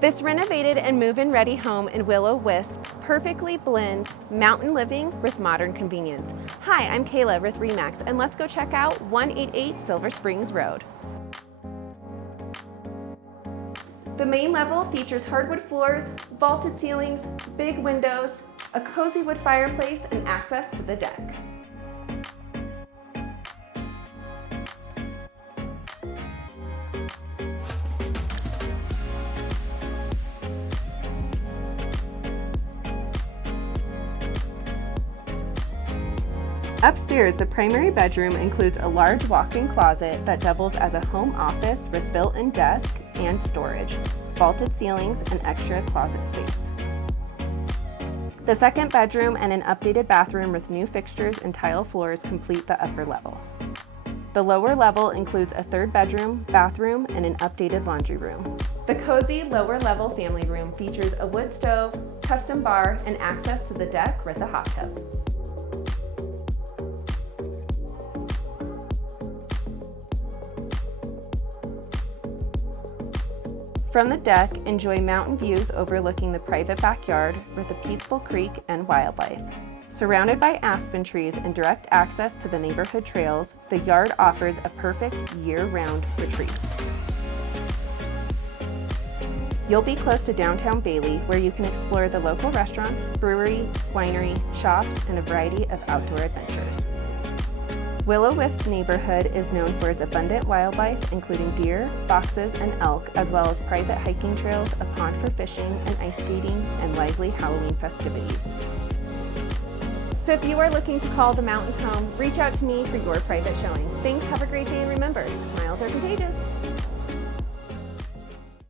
This renovated and move-in ready home in Will-O-Wisp perfectly blends mountain living with modern convenience. Hi, I'm Kayla with Remax, and let's go check out 188 Silver Springs Road. The main level features hardwood floors, vaulted ceilings, big windows, a cozy wood fireplace, and access to the deck. Upstairs, the primary bedroom includes a large walk-in closet that doubles as a home office with built-in desk and storage, vaulted ceilings, and extra closet space. The second bedroom and an updated bathroom with new fixtures and tile floors complete the upper level. The lower level includes a third bedroom, bathroom, and an updated laundry room. The cozy lower level family room features a wood stove, custom bar, and access to the deck with a hot tub. From the deck, enjoy mountain views overlooking the private backyard with a peaceful creek and wildlife. Surrounded by aspen trees and direct access to the neighborhood trails, the yard offers a perfect year-round retreat. You'll be close to downtown Bailey, where you can explore the local restaurants, brewery, winery, shops, and a variety of outdoor adventures. Will-O-Wisp neighborhood is known for its abundant wildlife, including deer, foxes, and elk, as well as private hiking trails, a pond for fishing and ice skating, and lively Halloween festivities. So if you are looking to call the mountains home, reach out to me for your private showing. Thanks, have a great day, and remember, smiles are contagious.